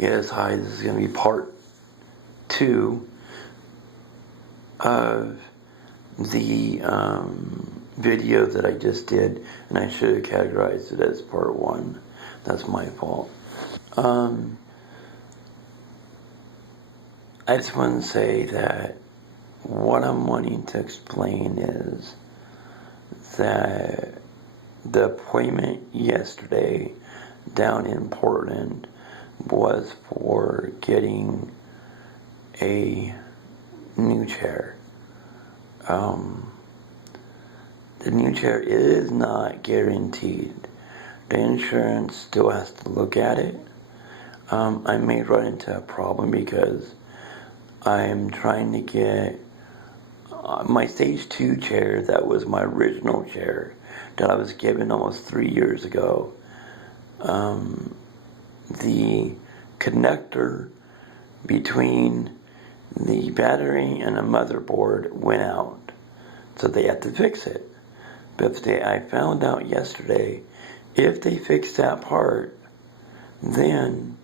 Yes, hi, this is going to be part 2 of the video that I just did, and I should have categorized it as part 1. That's my fault. I just want to say that what I'm wanting to explain is that the appointment yesterday down in Portland was for getting a new chair. The new chair is not guaranteed. The insurance still has to look at it. I may run into a problem because I'm trying to get my stage 2 chair that was my original chair that I was given almost 3 years ago. The connector between the battery and the motherboard went out, so they had to fix it. But I found out yesterday, if they fix that part, then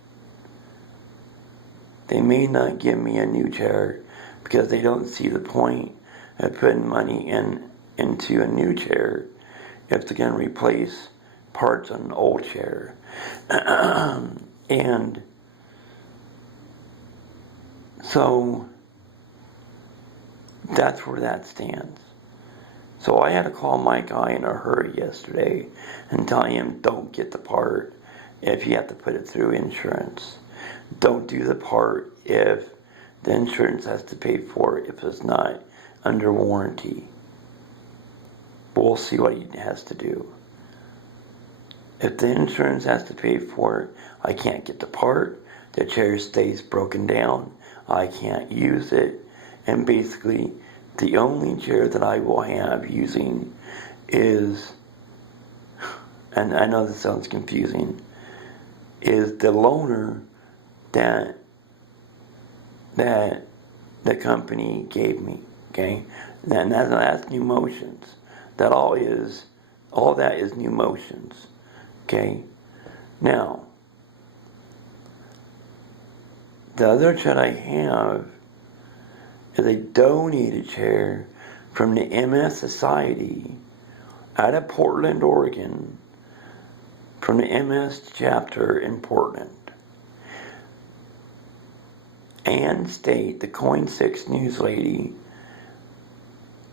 they may not give me a new chair because they don't see the point of putting money into a new chair if they're going to replace parts on an old chair. And so that's where that stands. So I had to call my guy in a hurry yesterday and tell him, don't get the part if you have to put it through insurance. Don't do the part if the insurance has to pay for it if it's not under warranty. We'll see what he has to do. If the insurance has to pay for it, I can't get the part. The chair stays broken down. I can't use it. And basically, the only chair that I will have using is, and I know this sounds confusing, is the loaner that the company gave me. Okay, and that's New Motions. All that is New Motions. Okay, now the other chair I have is a donated chair from the MS Society out of Portland, Oregon, from the MS chapter in Portland. Ann State, the Coin 6 news lady,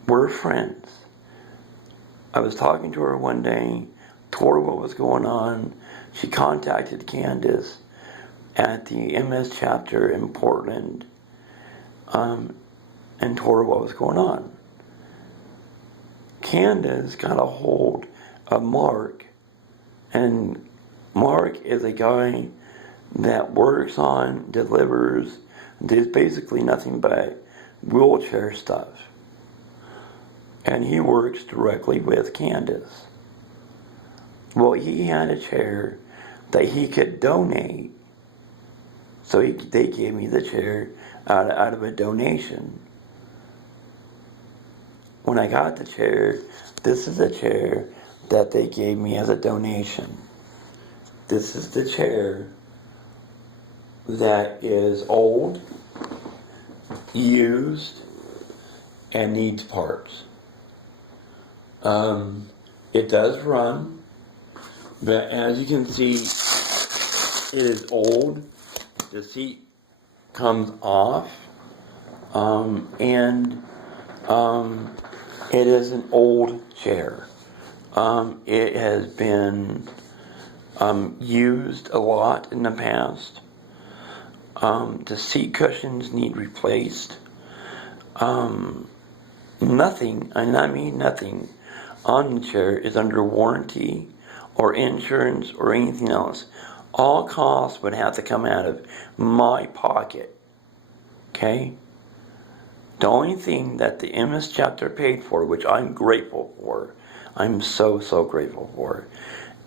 we're friends. I was talking to her one day, told her what was going on. She contacted Candace at the MS chapter in Portland, and told her what was going on. Candace got a hold of Mark, and Mark is a guy that works on, delivers, does basically nothing but wheelchair stuff. And he works directly with Candace. Well, he had a chair that he could donate, so they gave me the chair out of a donation. When I got the chair, this is the chair that they gave me as a donation. This is the chair that is old, used, and needs parts. It does run, but as you can see, it is old. The seat comes off, and it is an old chair. It has been used a lot in the past. The seat cushions need replaced. Nothing, and I mean nothing, on the chair is under warranty or insurance or anything else. All costs would have to come out of my pocket. Okay? The only thing that the MS chapter paid for, which I'm grateful for, I'm so grateful for,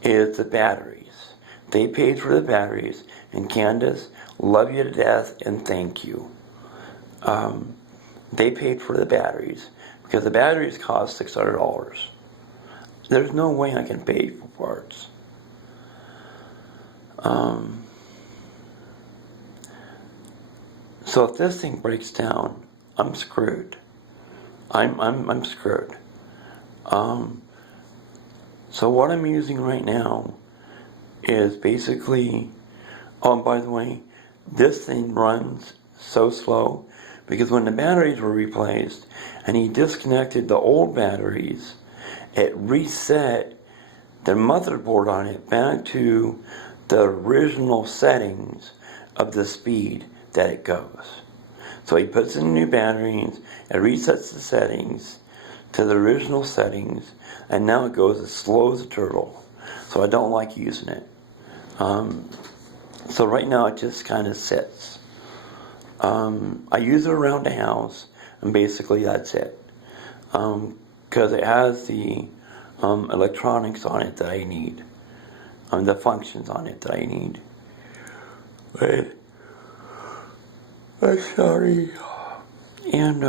is the batteries. They paid for the batteries, and Candace, love you to death and thank you. They paid for the batteries because the batteries cost $600. There's no way I can pay for parts. So if this thing breaks down, I'm screwed. I'm screwed. So what I'm using right now is basically, oh, and by the way, this thing runs so slow because when the batteries were replaced and he disconnected the old batteries, it reset the motherboard on it back to the original settings of the speed that it goes. So he puts in new batteries, it resets the settings to the original settings, and now it goes as slow as a turtle. So I don't like using it. So right now it just kind of sits. I use it around the house, and basically that's it. Because it has the electronics on it that I need. The functions on it that I need. Wait. I'm sorry. And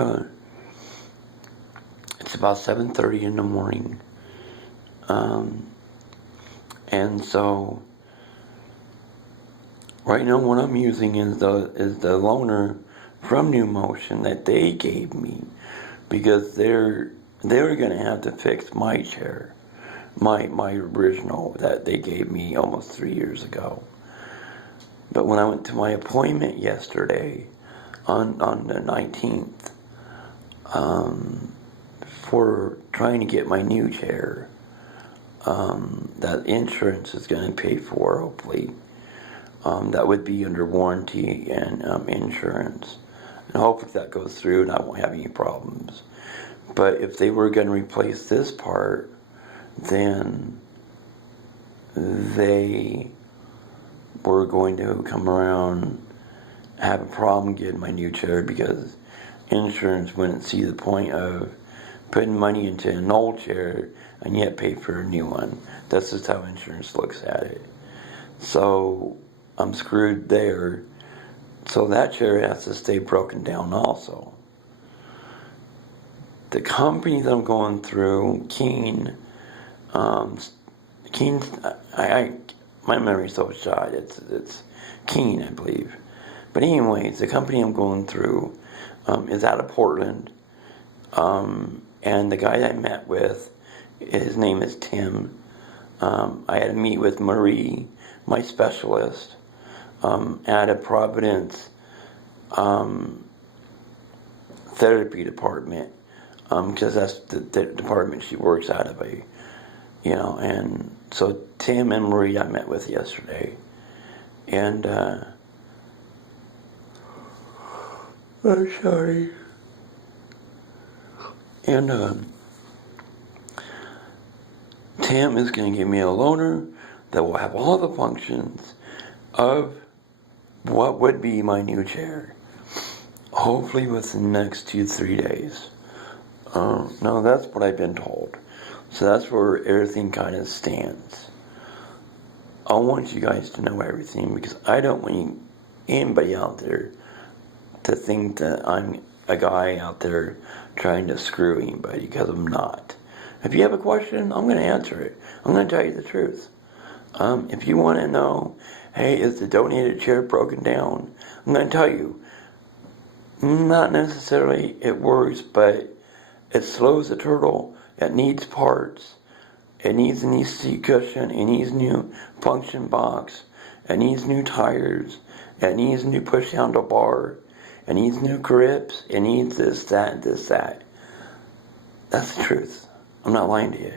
it's about 7:30 in the morning. And so right now what I'm using is the loaner from New Motion that they gave me because they were going to have to fix my chair, my original that they gave me almost 3 years ago. But when I went to my appointment yesterday on the 19th for trying to get my new chair that insurance is going to pay for, hopefully, that would be under warranty and insurance, and hopefully that goes through and I won't have any problems. But if they were going to replace this part, then they were going to come around, have a problem getting my new chair because insurance wouldn't see the point of putting money into an old chair and yet pay for a new one. That's just how insurance looks at it. So I'm screwed there. So that chair has to stay broken down also. The company that I'm going through, Keen, my memory's so shot. It's Keen, I believe. But anyways, the company I'm going through is out of Portland. And the guy I met with, his name is Tim. I had to meet with Marie, my specialist, at a Providence therapy department, because that's the department she works out of. And so Tim and Marie I met with yesterday, and I'm sorry. And Tim is going to give me a loaner that will have all the functions of what would be my new chair, hopefully within the next 2-3 days. No, that's what I've been told. So that's where everything kind of stands. I want you guys to know everything because I don't want anybody out there to think that I'm a guy out there trying to screw anybody, because I'm not. If you have a question, I'm going to answer it. I'm going to tell you the truth. If you want to know, hey, is the donated chair broken down? I'm going to tell you. Not necessarily it works, but it slows the turtle. It needs parts. It needs a new seat cushion. It needs new function box. It needs new tires. It needs new push handle bar. It needs new grips. It needs this, that, this, that. That's the truth. I'm not lying to you.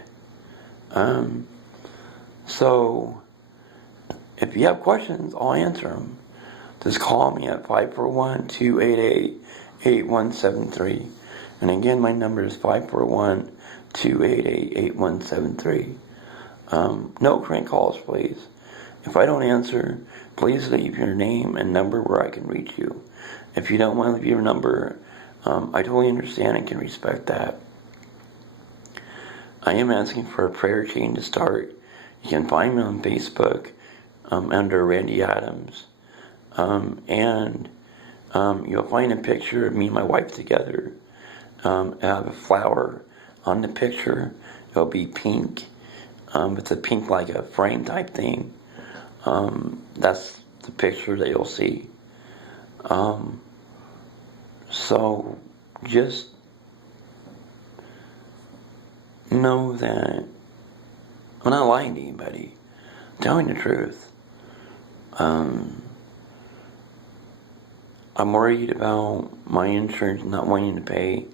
So, if you have questions, I'll answer them. Just call me at 541-288-8173. And again, my number is 541-288-8173. No crank calls, please. If I don't answer, please leave your name and number where I can reach you. If you don't want to leave your number, I totally understand and can respect that. I am asking for a prayer chain to start. You can find me on Facebook under Randy Adams. And you'll find a picture of me and my wife together. I have a flower on the picture. It'll be pink. It's a pink like a frame type thing. That's the picture that you'll see. So just know that I'm not lying to anybody. I'm telling the truth. I'm worried about my insurance not wanting to pay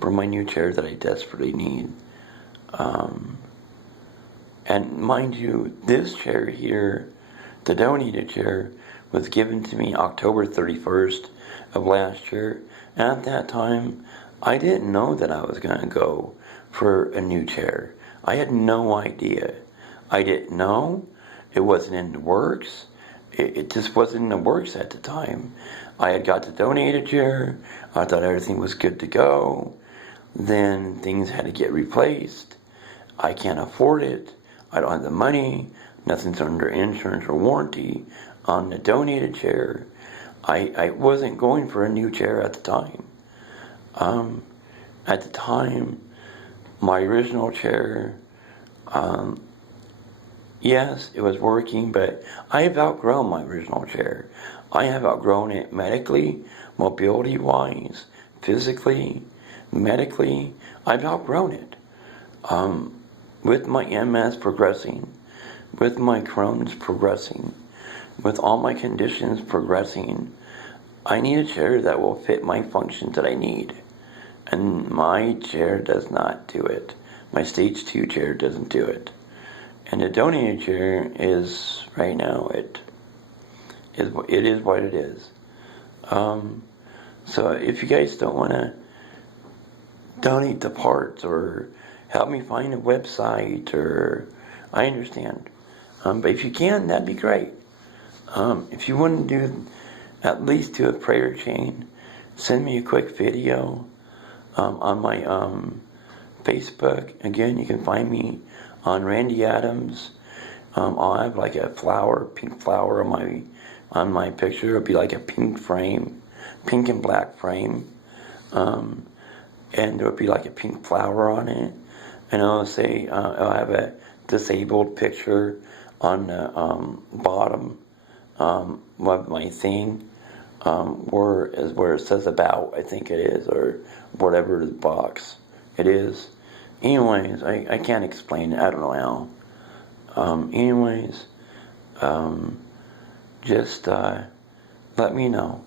for my new chair that I desperately need. And mind you, this chair here, the donated chair, was given to me October 31st of last year. And at that time, I didn't know that I was going to go for a new chair. I had no idea. I didn't know. It wasn't in the works. It just wasn't in the works at the time. I had got the donated chair. I thought everything was good to go. Then things had to get replaced. I can't afford it. I don't have the money. Nothing's under insurance or warranty on the donated chair. I wasn't going for a new chair at the time. At the time, my original chair, yes, it was working, but I have outgrown my original chair. I have outgrown it medically, mobility-wise, physically, medically. I've outgrown it. With my MS progressing, with my Crohn's progressing, with all my conditions progressing, I need a chair that will fit my functions that I need. And my chair does not do it. My stage 2 chair doesn't do it. And the donated chair is, right now, it is what it is. So if you guys don't want to donate the parts or help me find a website, or I understand. But if you can, that'd be great. If you want to do at least do a prayer chain, send me a quick video on my Facebook. Again, you can find me on Randy Adams. I'll have like a flower, pink flower on my picture. It'll be like a pink frame, pink and black frame, and there'll be like a pink flower on it. And I'll say I'll have a disabled picture on the bottom of my thing, where it says about, I think it is, or whatever the box it is. Anyways, I can't explain it. I don't know how. Anyways, just let me know.